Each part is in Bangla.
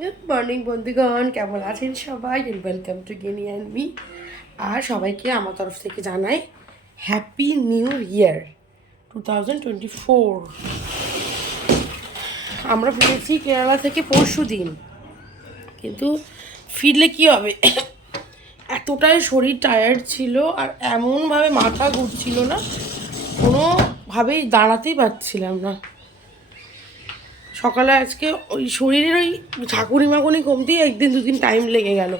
গুড মর্নিং বন্ধুগণ, কেমন আছেন সবাই? Welcome to Ginny and me. আর সবাইকে আমার তরফ থেকে জানাই হ্যাপি নিউ ইয়ার 2024। আমরা ফিরেছি কেরালা থেকে পরশু দিন, কিন্তু ফিরলে কি হবে, এতটাই শরীর টায়ার্ড ছিল আর এমনভাবে মাথা ঘুরছিল না, কোনোভাবেই দাঁড়াতেই পারছিলাম না। সকালে আজকে ওই শরীরের ওই ঝাঁকুনি মাকুনি কমতেই একদিন দুদিন টাইম লেগে গেল।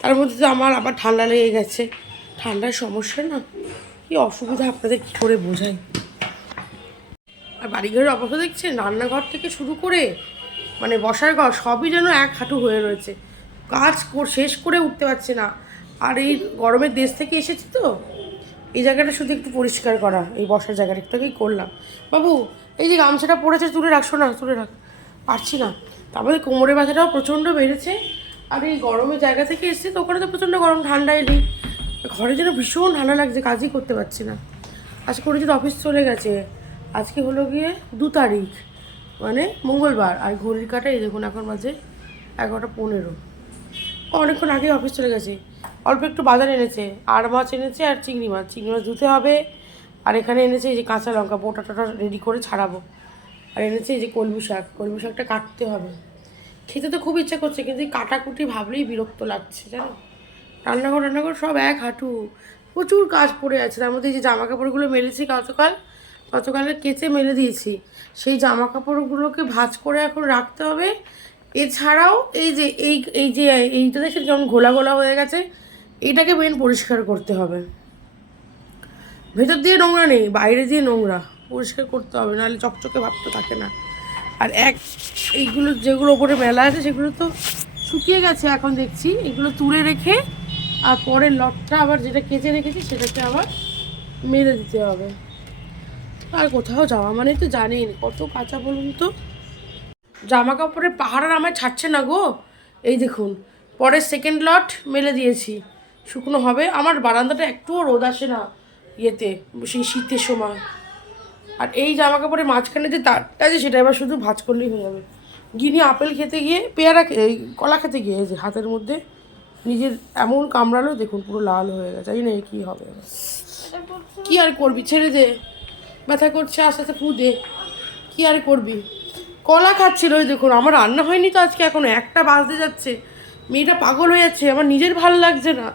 তার মধ্যে তো আমার আবার ঠান্ডা লেগে গেছে। ঠান্ডার সমস্যা না, কি অসুবিধা আপনাদের কী করে বোঝাই। আর বাড়িঘরের অবস্থা দেখছেন, রান্নাঘর থেকে শুরু করে মানে বসার ঘর সবই যেন এক হাঁটু হয়ে রয়েছে। কাজ শেষ করে উঠতে পারছে না। আর এই গরমের দেশ থেকে এসেছি তো, এই জায়গাটা শুধু একটু পরিষ্কার করা, এই বসার জায়গাটা একটুকেই করলাম। বাবু, এই যে গামছাটা পড়েছে তুলে রাখছো না, তুলে রাখ, পারছি না। তারপরে কোমরের ব্যথাটাও প্রচণ্ড বেড়েছে। আর এই গরমের জায়গা থেকে এসেছে তো, ওখানে তো প্রচণ্ড গরম, ঠান্ডা এলি ঘরে যেন ভীষণ ঠান্ডা লাগছে, কাজই করতে পারছি না। আজকে অরিজিৎ অফিস চলে গেছে। আজকে হলো গিয়ে 2 তারিখ, মানে মঙ্গলবার। আর ঘড়ির কাটা এই দেখুন, এখন বাজে 11:15। অনেকক্ষণ আগে অফিস চলে গেছে। অল্প একটু বাজার এনেছে, আর মাছ এনেছে আর চিংড়ি মাছ ধুতে হবে। আর এখানে এনেছে এই যে কাঁচা লঙ্কা, বোটা টোটা রেডি করে ছাড়াবো। আর এনেছে এই যে কলমি শাকটা কাটতে হবে। খেতে তো খুব ইচ্ছা করছে, কিন্তু কাটাকুটি ভাবলেই বিরক্ত লাগছে জানো। রান্নাঘর সব এক হাঁটু, প্রচুর কাজ পড়ে আছে। তার মধ্যে এই যে জামা কাপড়গুলো মেলেছি গতকালের কেচে মেলে দিয়েছি, সেই জামা কাপড়গুলোকে ভাঁজ করে এখন রাখতে হবে। এছাড়াও এই যে এইটা দেখেন কেমন ঘোলা ঘোলা হয়ে গেছে, এইটাকে মেন পরিষ্কার করতে হবে। ভেতর দিয়ে নোংরা নেই, বাইরে দিয়ে নোংরা, পরিষ্কার করতে হবে, নাহলে চকচকে ভাবতে থাকে না। আর এইগুলো যেগুলো ওপরে মেলা আছে সেগুলো তো শুকিয়ে গেছে, এখন দেখছি এগুলো তুলে রেখে আর পরের লটটা আবার যেটা কেচে রেখেছি সেটাকে আবার মেরে দিতে হবে। আর কোথাও যাওয়া মানে তো জানেন কত কাঁচা, বলুন তো। জামা কাপড়ের পাহাড় আর আমার ছাড়ছে না গো। এই দেখুন, পরের সেকেন্ড লট মেলে দিয়েছি, শুকনো হবে। আমার বারান্দাটা একটুও রোদ আসে না ইয়েতে, সেই শীতের সময়। আর এই জামা কাপড়ের মাঝখানে যে তারটা আছে সেটা এবার শুধু ভাঁজ করলেই হয়ে যাবে। গিনি আপেল খেতে গিয়ে, এই কলা খেতে গিয়ে যে হাতের মধ্যে নিজের এমন কামড়ালো, দেখুন পুরো লাল হয়ে গেছে। জানি না কী হবে, কী আর করবি, ছেড়ে দে। ব্যথা করছে, আস্তে আস্তে ফু দে, কী আর করবি। কলা খাচ্ছিল, ওই দেখুন। আমার রান্না হয়নি তো আজকে, এখনো 1টা বাজতে যাচ্ছে। মেয়েটা পাগল হয়ে যাচ্ছে, আমার নিজের ভালো লাগছে না।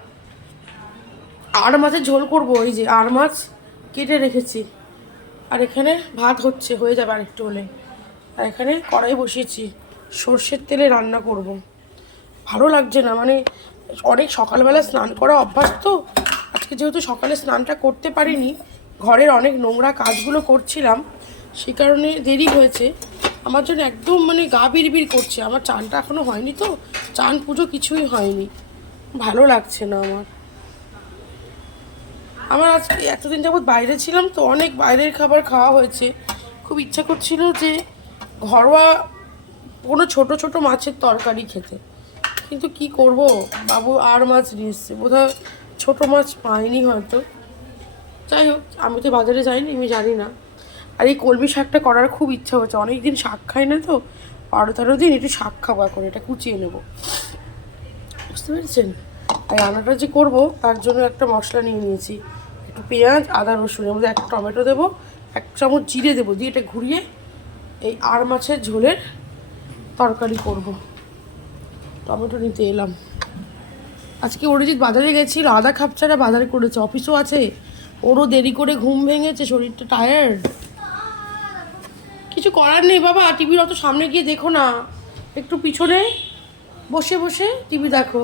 আর মাছের ঝোল করবো, এই যে আর মাছ কেটে রেখেছি। আর এখানে ভাত হয়ে যাবে আর একটু হলে। আর এখানে কড়াই বসিয়েছি, সর্ষের তেলে রান্না করব। ভালো লাগছে না, মানে অনেক সকালবেলা স্নান করা অভ্যাস তো। আজকে যেহেতু সকালে স্নানটা করতে পারিনি, ঘরের অনেক নোংরা কাজগুলো করছিলাম, সেই কারণে দেরি হয়েছে। আমার জন্য একদম মানে গা বিড়বিড় করছে। আমার চানটা এখনও হয়নি তো, চান পুজো কিছুই হয়নি, ভালো লাগছে না আমার আজকে এতদিন যাবৎ বাইরে ছিলাম তো, অনেক বাইরের খাবার খাওয়া হয়েছে। খুব ইচ্ছা করছিল যে ঘরোয়া কোনো ছোট ছোট মাছের তরকারি খেতে, কিন্তু কি করব, বাবু আর মাছ নিয়ে এসছে, বোধহয় ছোটো মাছ পাইনি হয়তো। যাই হোক, আমি তো বাজারে যাইনি, আমি জানি না। আর এই কলমি শাকটা করার খুব ইচ্ছা হচ্ছে, অনেক দিন শাক খাই না তো, 12-13 দিন একটু শাক খাবো। এখন এটা কুচিয়ে নেব, বুঝতে পেরেছেন। আর রান্নাটা যে করবো তার জন্য একটা মশলা নিয়ে নিয়েছি, একটু পেঁয়াজ, আদা, রসুনের মধ্যে একটা টমেটো দেবো, 1 চামচ জিরে দেবো, দিয়ে এটা ঘুরিয়ে এই আর মাছের ঝোলের তরকারি করব। টমেটো নিতে এলাম। আজকে অরিজিৎ বাজারে গেছিল, আদা খাপছাড়া বাজারে করেছে, অফিসও আছে, ওরও দেরি করে ঘুম ভেঙেছে, শরীরটা টায়ার্ড। কিছু করার নেই বাবা, টিভির অত সামনে গিয়ে দেখো না, একটু পিছনে বসে বসে টিভি দেখো।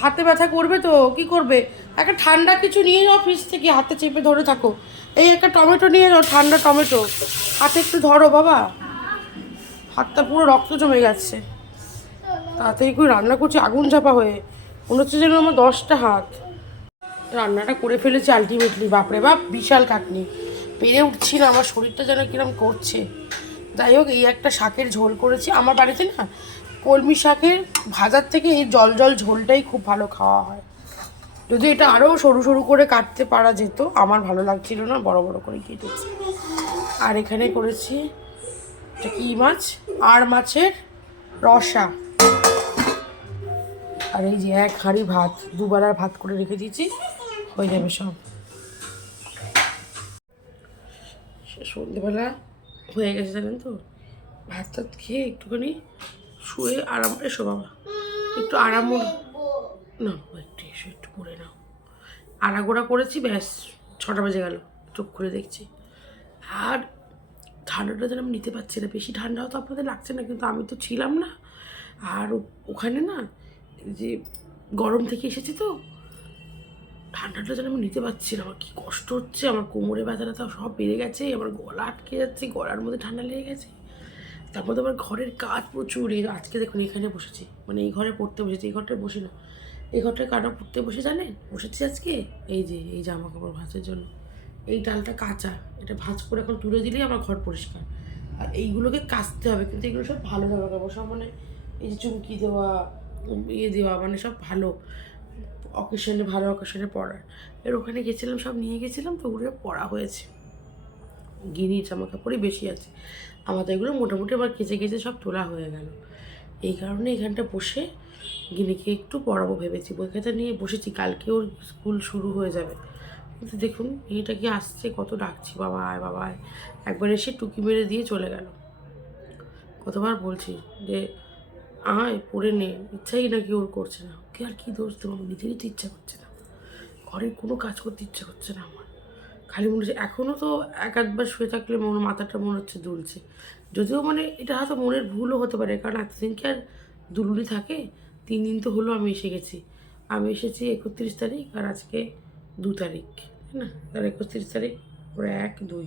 হাতে ব্যথা করবে তো কি করবে, একটা ঠান্ডা কিছু নিয়ে যাও ফ্রিজ থেকে, হাতে চেপে ধরে থাকো। এই একটা টমেটো নিয়ে যাও, ঠান্ডা টমেটো, হাতে একটু ধরো বাবা। হাতটা পুরো রক্ত জমে গেছে। তাড়াতাড়ি করে রান্না করছি আগুন চাপা হয়ে, মনে হচ্ছে যেন আমার 10টা হাত। রান্নাটা করে ফেলেছি আলটিমেটলি, বাপরে বাপ, বিশাল কাটনি, পেরে উঠছি না, আমার শরীরটা যেন কিরম করছে। যাই হোক, এই একটা শাকের ঝোল করেছি। আমার বাড়িতে না কলমি শাকের ভাজার থেকে এই জল জল ঝোলটাই খুব ভালো খাওয়া হয়। যদি এটা আরও সরু সরু করে কাটতে পারা যেত, আমার ভালো লাগছিল না, বড় বড় করে কেটেছি। আর এখানে করেছি এটা কি মাছ, আর মাছের রসা। আর এই যে এক হাঁড়ি ভাত, দুবেলার ভাত করে রেখে দিয়েছি, হয়ে যাবে সব। সন্ধ্যেবেলা হয়ে গেছে জানেন তো, ভাত টাত খেয়ে একটুখানি শুয়ে আরাম, এসো বাবা একটু আরাম, না একটু এসো, একটু পড়ে নাও। আড়াগোড়া করেছি, ব্যাস 6টা বেজে গেল, চোখ খুলে দেখছি। আর ঠান্ডাটা যেন আমি নিতে পারছি না, বেশি ঠান্ডাও তো আপনাদের লাগছে না, কিন্তু আমি তো ছিলাম না। আর ওখানে না যে গরম থেকে এসেছি তো, ঠান্ডাটা যেন আমি নিতে পারছি না, আমার কী কষ্ট হচ্ছে, আমার কোমরে ব্যথাটা তো সব বেড়ে গেছে, আমার গলা আটকে যাচ্ছে, গলার মধ্যে ঠান্ডা লেগে গেছে। তারপর তো আমার ঘরের কাজ প্রচুর। আজকে দেখুন এখানে বসেছি, মানে এই ঘরে পড়তে বসেছি, এই ঘরটায় বসি না, এই ঘরটায় কাটা পড়তে বসে জানেন বসেছি আজকে। এই যে এই জামা কাপড় ভাঁজের জন্য এই ডালটা কাঁচা, এটা ভাঁজ করে এখন তুলে দিলেই আমার ঘর পরিষ্কার। আর এইগুলোকে কাচতে হবে, কিন্তু এগুলো সব ভালো জামা কাপড়, সব মানে এই যে চুমকি দেওয়া, ইয়ে দেওয়া, মানে সব ভালো অকেশনে, ভালো অকেশনে পরার। এর ওখানে গেছিলাম, সব নিয়ে গেছিলাম, তো ওগুলো পরা হয়েছে। গিনির জামা কাপড়ই বেশি আছে, আমাদের এগুলো মোটামুটি আবার কেচে কেচে সব তোলা হয়ে গেল। এই কারণে এখানটা বসে গিনিকে একটু পড়াবো ভেবেছি, বই খাতা নিয়ে বসেছি, কালকে ওর স্কুল শুরু হয়ে যাবে। কিন্তু দেখুন মেয়েটা কি আসছে, কত ডাকছি বাবা আয় বাবা আয়, একবার এসে টুকি মেরে দিয়ে চলে গেল। কতবার বলছি যে আয় পড়ে নে, ইচ্ছাই নাকি ওর করছে না। ওকে আর কি দোষ দেবো, নিজেরই তো ইচ্ছা করছে না, ঘরের কোনো কাজ করতে ইচ্ছে করছে না আমার। খালি মনে হচ্ছে এখনও তো এক আধবার শুয়ে থাকলে মাথাটা মনে হচ্ছে দুলছে, যদিও মানে এটা হয়তো মনের ভুলও হতে পারে, কারণ এতদিন কি আর দুলুনি থাকে। 3 দিন তো হলো আমি এসে গেছি, আমি এসেছি 31 তারিখ, আর আজকে 2 তারিখ, তাই না? আর 31 তারিখ, ওরা 1 2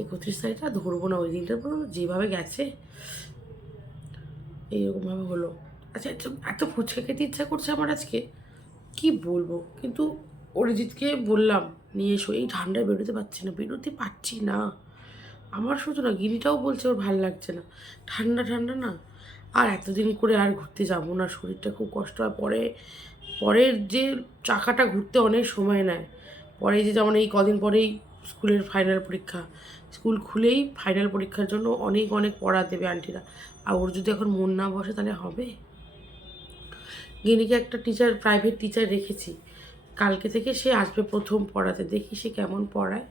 31 তারিখটা ধরবো না, ওই দিনটার পর যেভাবে গেছে এইরকমভাবে হলো। আচ্ছা এত এত ফুচকা খেতে ইচ্ছা করছে আমার আজকে, কি বলবো। কিন্তু অরিজিৎকে বললাম নিয়ে এসো, এই ঠান্ডায় বেরোতে পারছি না। আমার শুধু না, গিরিটাও বলছে ওর ভালো লাগছে না, ঠান্ডা ঠান্ডা না। আর এতদিন করে আর ঘুরতে যাবো না, শরীরটা খুব কষ্ট হয়। পরের যে চাকাটা ঘুরতে অনেক সময় নেয়। পরে যে যেমন এই কদিন পরেই স্কুলের ফাইনাল পরীক্ষা, স্কুল খুলেই ফাইনাল পরীক্ষার জন্য অনেক অনেক পড়া দেবে আন্টিরা। আর ওর যদি এখন মন না বসে তাহলে হবে? গিনিকে একটা টিচার, প্রাইভেট টিচার রেখেছি, কালকে থেকে সে আসবে প্রথম পড়াতে, দেখি সে কেমন পড়ায়।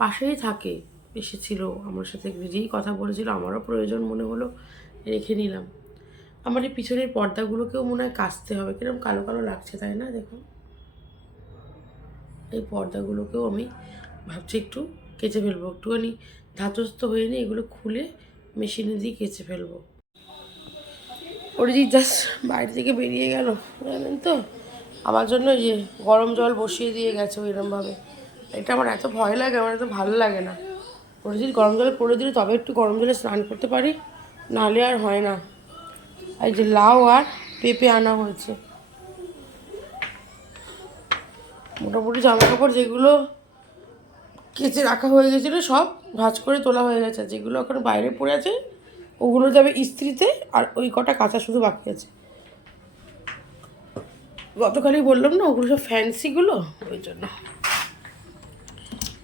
পাশেই থাকে, এসেছিল আমার সাথে, নিজেই কথা বলেছিল, আমারও প্রয়োজন মনে হলো, রেখে নিলাম। আমার এই পিছনের পর্দাগুলোকেও মনে হয় কাচতে হবে, কিরকম কালো কালো লাগছে তাই না? দেখুন এই পর্দাগুলোকেও আমি ভাবছি একটু কেচে ফেলবো, একটুখানি ধাতস্থ হয়ে নিয়ে এগুলো খুলে মেশিনে দিয়ে কেচে ফেলবো। অরিজিৎ জাস্ট বাইরে থেকে বেরিয়ে গেল জানেন তো, আমার জন্য যে গরম জল বসিয়ে দিয়ে গেছে এরকমভাবে। এটা আমার এত ভয় লাগে, আমার এত ভালো লাগে না। অরিজিৎ গরম জলে করে দিলে তবে একটু গরম জলে স্নান করতে পারি, নাহলে আর হয় না। এই যে লাউ আর পেঁপে আনা হয়েছে, মোটামুটি জামা কাপড় যেগুলো কেচে রাখা হয়ে গেছিলো সব ভাঁজ করে তোলা হয়ে গেছে, যেগুলো এখন বাইরে পড়ে আছে ওগুলো যাবে ইস্ত্রিতে, আর ওই কটা কাঁচা শুধু বাকি আছে। গতকালই বললাম না ওগুলো সব ফ্যান্সিগুলো, ওই জন্য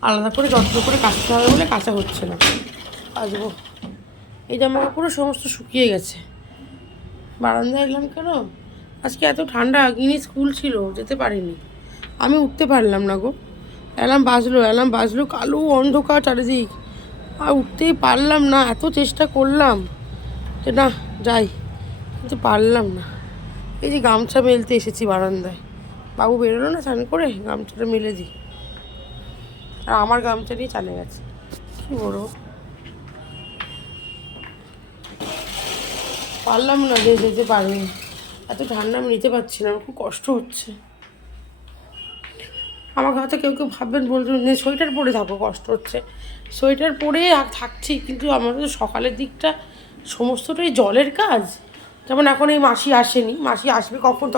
আলাদা করে যত্ন করে কাচতে হবে বলে কাঁচা হচ্ছে না। কাচবো। এই জামা কাপড়ও সমস্ত শুকিয়ে গেছে। বারান্দায় এলাম কেন, আজকে এত ঠান্ডা, গিনি স্কুল ছিল যেতে পারিনি, আমি উঠতে পারলাম না গো। অ্যালার্ম বাজলো, কালো অন্ধকার চারিদিক, আর উঠতেই পারলাম না, এত চেষ্টা করলাম যে না যাই, কিন্তু পারলাম না। এই যে গামছা মেলতে এসেছি বারান্দায়, বাবু বেরোলো না স্নান করে, গামছাটা মেলে দিই। আর আমার গামছা নিয়ে চালে গেছে, কী বলবো, পারলাম না, যেতে পারিনি, এত ঠান্ডা আমি নিতে পারছি না, আমার খুব কষ্ট হচ্ছে। আমাকে হয়তো কেউ কেউ ভাববেন, বলবেন যে সোয়েটার পরে থাকো, কষ্ট হচ্ছে, সোয়েটার পরে আর থাকছি, কিন্তু আমাদের তো সকালের দিকটা সমস্তটাই জলের কাজ। যেমন এখন এই মাসি আসেনি, মাসি আসবে কখন,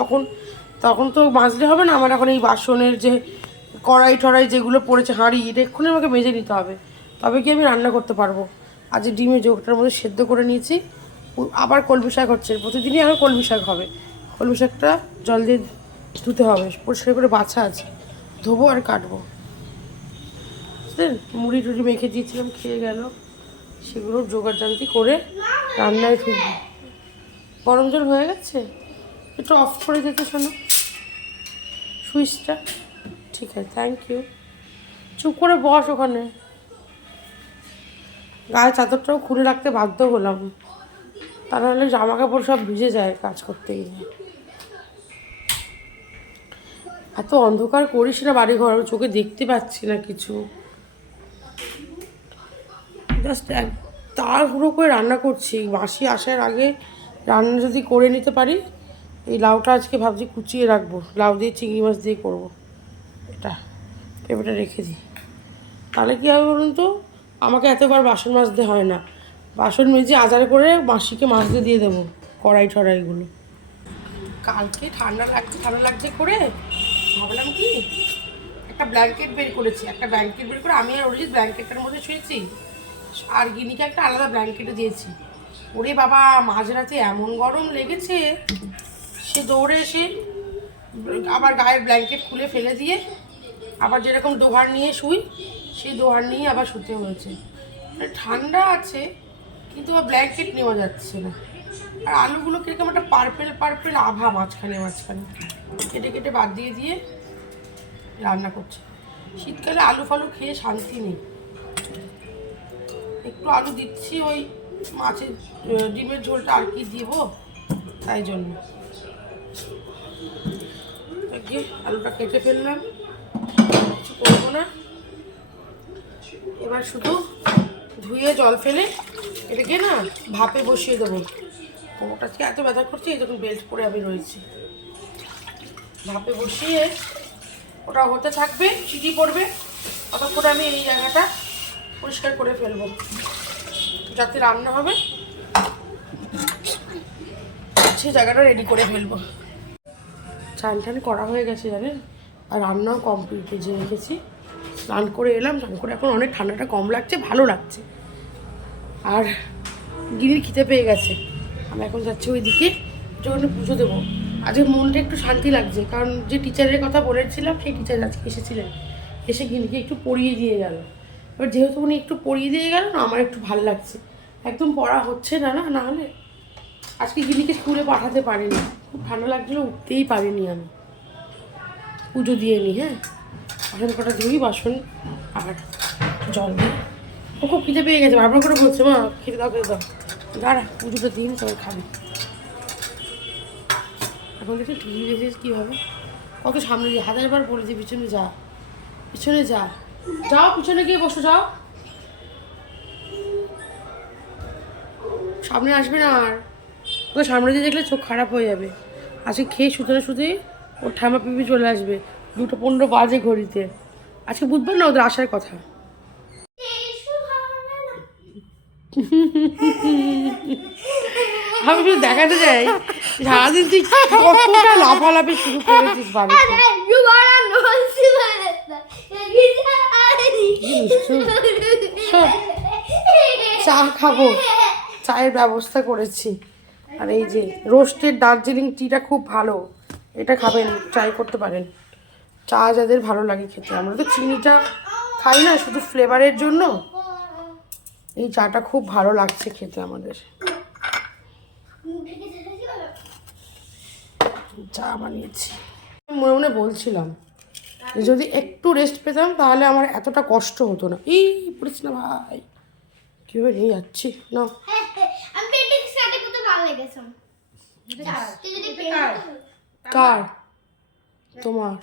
তখন তো মাজলে হবে না। আমার এখন এই বাসনের যে কড়াই টড়াই যেগুলো পড়েছে, হাঁড়ি, এটা এক্ষুনি আমাকে মেজে নিতে হবে, তবে কি আমি রান্না করতে পারবো। আজ ডিমের জোগটার মধ্যে সেদ্ধ করে নিয়েছি, আবার কলমি শাক হচ্ছে, প্রতিদিনই এখন কলমি শাক হবে। কলমি শাকটা জল দিয়ে ধুতে হবে, পরিষ্কার করে বাছা আছে, ধোবো আর কাটবো। বুঝলেন, মুড়ি টুড়ি মেখে দিয়েছিলাম, খেয়ে গেল, সেগুলো জোগাড় জানতি করে রান্নায় ঢুকবো। গরম জল হয়ে গেছে, একটু অফ করে দিতে শোনো সুইচটা। ঠিক আছে, থ্যাংক ইউ। চুপ করে বস ওখানে। গায়ে চাদরটাও খুলে রাখতে বাধ্য হলাম, তা নাহলে জামা কাপড় সব ভিজে যায় কাজ করতে গিয়ে। এত অন্ধকার করিস না বাড়ি ঘর, চোখে দেখতে পাচ্ছি না কিছু। জাস্ট তাড়াহুড়ো করে রান্না করছি, মাসি আসার আগে রান্না যদি করে নিতে পারি। এই লাউটা আজকে ভাবছি কুচিয়ে রাখবো, লাউ দিয়ে চিংড়ি মাছ দিয়ে করবো। এটা পেঁপেটা রেখে দিই, তাহলে কী হবে বলুন তো, আমাকে এতবার বাসন মাজতে হয় না। বাসন মেজে আজার করে মাসিকে মাজতে দিয়ে দেবো কড়াই টড়াইগুলো। কালকে ঠান্ডা লাগছে করে ভাবলাম কি একটা ব্ল্যাঙ্কেট বের করেছি, একটা ব্ল্যাঙ্কেট বের করে আমি আর অরিজিৎ ব্ল্যাঙ্কেটটার মধ্যে শুয়েছি, আর গিনিকে একটা আলাদা ব্ল্যাঙ্কেটে দিয়েছি। ওরে বাবা, মাঝরাতে এমন গরম লেগেছে, সে দৌড়ে এসে আবার গায়ের ব্ল্যাঙ্কেট খুলে ফেলে দিয়ে আবার যেরকম দোহার নিয়ে শুই, সেই দোহার নিয়ে আবার শুতে হয়েছে। ঠান্ডা আছে কিন্তু ব্ল্যাঙ্কেট নেওয়া যাচ্ছে না। আর আলুগুলো কিরকম একটা পার্পেল আভা মাঝখানে কেটে কেটে বাদ দিয়ে রান্না করছে। শীতকালে আলু ফালু খেয়ে শান্তি নেই। একটু আলু দিচ্ছি ওই মাছের ডিমের ঝোলটা আর কি দিব, তাই জন্য আলুটা কেটে ফেললাম, কিছু করবো না। এবার শুধু ধুয়ে জল ফেলে এটাকে না ভাপে বসিয়ে দেবো। কোমরটা আজকে এত ব্যথা করছে, এই যখন বেল্ট পরে আমি রয়েছি। ভাপে বসিয়ে ওটা হতে থাকবে, সিটি পড়বে, ততক্ষণ আমি এই জায়গাটা পরিষ্কার করে ফেলবো, যাতে রান্না হবে সেই জায়গাটা রেডি করে ফেলবো। চান টান করা হয়ে গেছে জানেন, আর রান্নাও কমপ্লিট ভেজে রেখেছি। স্নান করে এলাম, স্নান করে এখন অনেক ঠান্ডাটা কম লাগছে, ভালো লাগছে। আর গিরির খিদে পেয়ে গেছে, আমি এখন যাচ্ছি ওই দিকে, যখন পুজো দেবো। আজকে মনটা একটু শান্তি লাগছে, কারণ যে টিচারের কথা বলেছিলাম সেই টিচার আজকে এসেছিলেন, এসে গিনিকে একটু পড়িয়ে দিয়ে গেল। এবার যেহেতু উনি একটু পড়িয়ে দিয়ে গেল না, আমার একটু ভালো লাগছে। একদম পড়া হচ্ছে না, না হলে আজকে গিনিকে স্কুলে পাঠাতে পারিনি, খুব ঠান্ডা লাগছিলো, উঠতেই পারিনি আমি। পুজো দিয়ে নিই, হ্যাঁ, বাসন কটা ধুই, বাসন আর জল দিই। ও খুব খিদে পেয়ে গেছে, বারবার করে বলছে মা খেতে দাও দাঁড়া পুজোটা দিন তবে খাবি। এখন দেখি টিভি দেখছিস কী হবে, কত সামনে দিয়ে 1000বার বলেছি পিছনে যা, যাও পিছনে গিয়ে বসো, যাও, সামনে আসবে না। আর ওকে সামনে দিয়ে দেখলে চোখ খারাপ হয়ে যাবে। আজকে খেয়ে শুতে ওর ঠামা পিপি চলে আসবে, 2:15 বাজে ঘড়িতে। আজকে বুঝবেন না ওদের আসার কথা। আমি শুধু দেখাতে চাই সারাদিন তুই কতটা লাফালাফি শুরু করেছিস বাড়িতে। চা খাবো, চায়ের ব্যবস্থা করেছি। আর এই যে রোস্টেড দার্জিলিং টিটা খুব ভালো, এটা খাবেন, ট্রাই করতে পারেন। চা যাদের ভালো লাগে খেতে, আমরা তো চিনিটা খাই না শুধু ফ্লেভারের জন্য, এই চাটা খুব ভালো লাগছে খেতে আমাদের। চা বানিয়েছি, মনে বলছিলাম যদি একটু রেস্ট পেতাম তাহলে আমার এতটা কষ্ট হতো না। এই পড়িস না ভাই, কীভাবে নিয়ে যাচ্ছি না। কার? তোমার?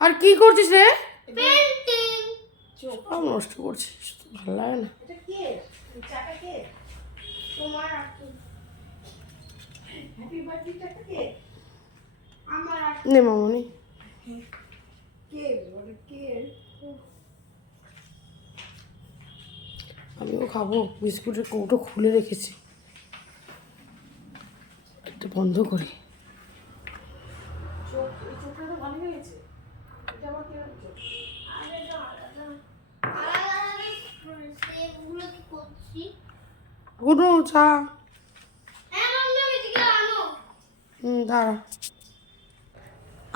আর কি করছিস রে? সব নষ্ট করছিস, ভালো লাগে না। নে মামনি, আমিও খাবো। বিস্কুটের কৌটো খুলে রেখেছি, একটু বন্ধ করি। গুনু চা, দাঁড়া।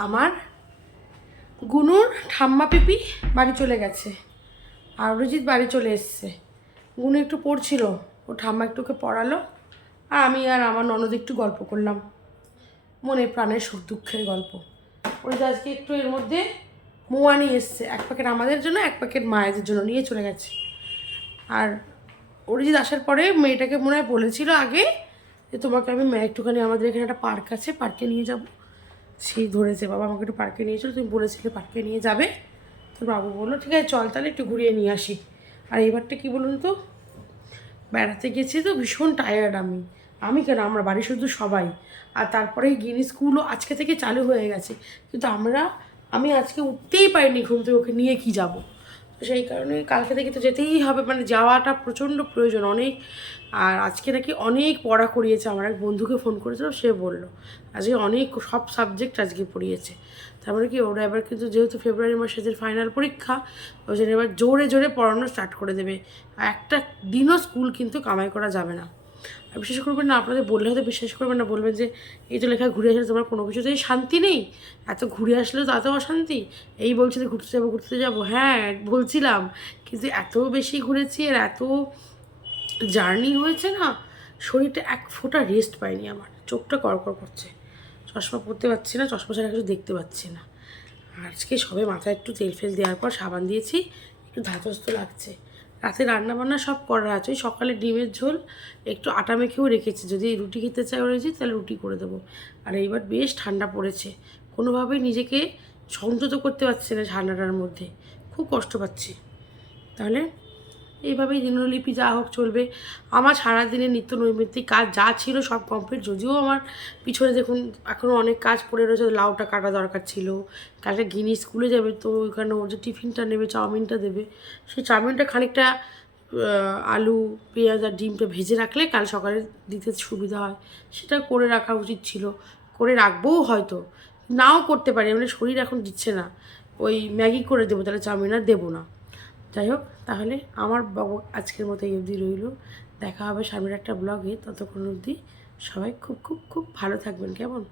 আমার গুনুর ঠাম্মা পিপি বাড়ি চলে গেছে, আর অরিজিৎ বাড়ি চলে এসছে। গুনু একটু পড়ছিল, ও ঠাম্মা একটুকে পড়ালো, আর আমি আর আমার ননদ একটু গল্প করলাম। মনে প্রাণের সুখ দুঃখের গল্প। ওই যে আজকে একটু এর মধ্যে মোয়া নিয়ে এসছে, 1 প্যাকেট আমাদের জন্য, 1 প্যাকেট মায়েদের জন্য নিয়ে চলে গেছে। আর অরিজিৎ আসার পরে মেয়েটাকে মনে হয় বলেছিল আগে যে তোমাকে আমি একটুখানি আমাদের এখানে একটা পার্ক আছে, পার্কে নিয়ে যাব। সেই ধরেছে, বাবা আমাকে একটু পার্কে নিয়ে চলো, তুমি বলেছিলে পার্কে নিয়ে যাবে। তো বাবু বললো ঠিক আছে চল তাহলে একটু ঘুরিয়ে নিয়ে আসি। আর এবারটা কী বলুন তো, বেড়াতে গেছি তো ভীষণ টায়ার্ড আমি কেন, আমরা বাড়ি শুধু সবাই। আর তারপরে গিনি স্কুলও আজকে থেকে চালু হয়ে গেছে, কিন্তু আমি আজকে উঠতেই পারিনি ঘুম থেকে, ওকে নিয়ে কি যাব। তো সেই কারণে কালকে থেকে তো যেতেই হবে, মানে যাওয়াটা প্রচণ্ড প্রয়োজন অনেক। আর আজকে নাকি অনেক পড়া করিয়েছে, আমার এক বন্ধুকে ফোন করেছিল, সে বললো আজকে অনেক সব সাবজেক্ট আজকে পড়িয়েছে। তারপরে কি ওরা এবার কিন্তু যেহেতু ফেব্রুয়ারি মাসের ফাইনাল পরীক্ষা, ওই জন্য এবার জোরে জোরে পড়ানো স্টার্ট করে দেবে। একটা দিনও স্কুল কিন্তু কামাই করা যাবে না। আর বিশ্বাস করবেন না, আপনাদের বললে হয়তো বিশ্বাস করবেন না, বলবেন যে এই তো লেখা ঘুরে আসলে তোমার কোনো কিছুতেই শান্তি নেই, এত ঘুরে আসলেও তাতেও অশান্তি। এই বলছি যে ঘুরতে যাবো, হ্যাঁ বলছিলাম, কিন্তু এত বেশি ঘুরেছি আর এত জার্নি হয়েছে না, শরীরটা এক ফোঁটা রেস্ট পায়নি, আমার চোখটা কড়কড় করছে, চশমা পরতে পারছি না, চশমা ছাড়া কিছু দেখতে পাচ্ছি না। আজকে সবে মাথায় একটু তেল ফেল দেওয়ার পর সাবান দিয়েছি, একটু ধাতস্থ লাগছে। রাতে রান্নাবান্না সব করা আছে, ওই সকালে ডিমের ঝোল একটু আটা মেখেও রেখেছি, যদি রুটি খেতে চাই রয়েছি তাহলে রুটি করে দেবো। আর এইবার বেশ ঠান্ডা পড়েছে, কোনোভাবেই নিজেকে সংযত করতে পারছি না ঠান্ডাটার মধ্যে, খুব কষ্ট পাচ্ছি। তাহলে এইভাবেই দিনলিপি যা হোক চলবে। আমার সারাদিনের নিত্য নৈমিত্তিক কাজ যা ছিল সব কমপ্লিট, যদিও আমার পিছনে দেখুন এখনও অনেক কাজ পড়ে রয়েছে, লাউটা কাটা দরকার ছিল, কালকে গিনি স্কুলে যাবে, তো ওইখানে ওর যে টিফিনটা নেবে, চাউমিনটা দেবে, সেই চাউমিনটা খানিকটা আলু পেঁয়াজ আর ডিমটা ভেজে রাখলে কাল সকালে দিতে সুবিধা হয়, সেটা করে রাখা উচিত ছিল, করে রাখবোও হয়তো, নাও করতে পারি, মানে শরীর এখন দিচ্ছে না। ওই ম্যাগি করে দেবো, তাহলে চাউমিন আর দেবো না। যাই হোক, তাহলে আমার আজকের মতো এই অবধি রইল, দেখা হবে সামনের একটা ব্লগে, ততক্ষণ অবধি সবাই খুব খুব খুব ভালো থাকবেন কেমন।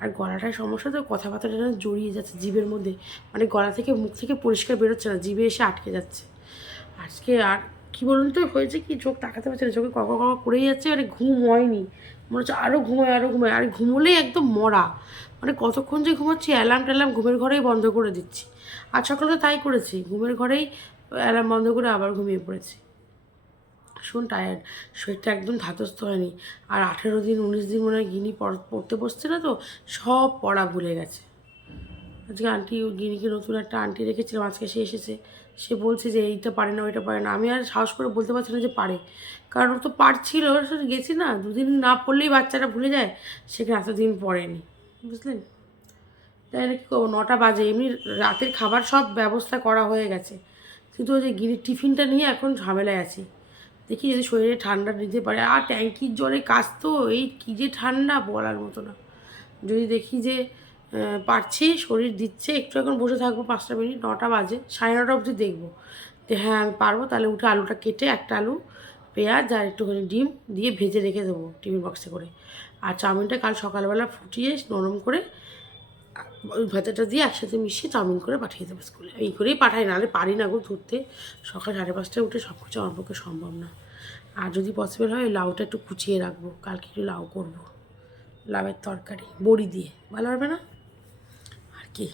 আর গলাটায় সমস্যা, তো কথাবার্তাটা যেন জড়িয়ে যাচ্ছে জিভের মধ্যে, মানে গলা থেকে মুখ থেকে পরিষ্কার বেরোচ্ছে না, জিভে এসে আটকে যাচ্ছে আজকে। আর কি বলুন তো হয়েছে কি, চোখ তাকাতে পারছে না, চোখে কক করেই যাচ্ছে, মানে ঘুম হয়নি, মনে হচ্ছে আরও ঘুমায় আরও ঘুমায়, আর ঘুমোলেই একদম মরা, মানে কতক্ষণ যে ঘুমাচ্ছি, অ্যালার্ম ট্যালার্ম ঘুমের ঘরেই বন্ধ করে দিচ্ছি। আজ সকালে তো তাই করেছি, ঘুমের ঘরেই অ্যালার্ম বন্ধ করে আবার ঘুমিয়ে পড়েছি, ভীষণ টায়ার্ড, শরীরটা একদম ধাতস্থ হয়নি। আর 18 দিন 19 দিন মনে হয় গিনি পড়তে বসছে না, তো সব পড়া ভুলে গেছে। আজকে আন্টি গিনিকে নতুন একটা আন্টি রেখেছিলাম, আজকে সে এসেছে, সে বলছে যে এইটা পারে না ওইটা পারে না, আমি আর সাহস করে বলতে পারছি না যে পারে, কারণ ও তো পারছিল, ওর সাথে গেছি না, 2 দিন না পড়লেই বাচ্চারা ভুলে যায়, সেখানে এতদিন পড়েনি, বুঝলেন। তাই না, কী করবো, 9টা বাজে, এমনি রাতের খাবার সব ব্যবস্থা করা হয়ে গেছে, কিন্তু ওই যে গিরির টিফিনটা নিয়ে এখন ঝামেলায় আছি, দেখি যদি শরীরে ঠান্ডা নিতে পারে। আর ট্যাঙ্কির জলে কাজ তো, এই কী যে ঠান্ডা বলার মতো না, যদি দেখি যে পারছি, শরীর দিচ্ছে, একটু এখন বসে থাকবো 5টা মিনিট, 9টা বাজে, 9:30 অবধি দেখবো যে হ্যাঁ আমি পারবো, তাহলে উঠে আলুটা কেটে, একটা আলু পেঁয়াজ আর একটুখানি ডিম দিয়ে ভেজে রেখে দেবো টিফিন বক্সে করে। আর চাউমিনটা কাল সকালবেলা ফুটিয়ে নরম করে ওই ভাতেটা দিয়ে একসাথে মিশিয়ে চাউমিন করে পাঠিয়ে দেবো স্কুলে, এই করেই পাঠাই, নাহলে পারি না গো ধরতে, সকাল 5:30টায় উঠে সব কিছু আমার পক্ষে সম্ভব না। আর যদি পসিবল হয় লাউটা একটু কুচিয়ে রাখবো, কালকে একটু লাউ করবো, লাউয়ের তরকারি বড়ি দিয়ে, ভালো হবে না আর কি।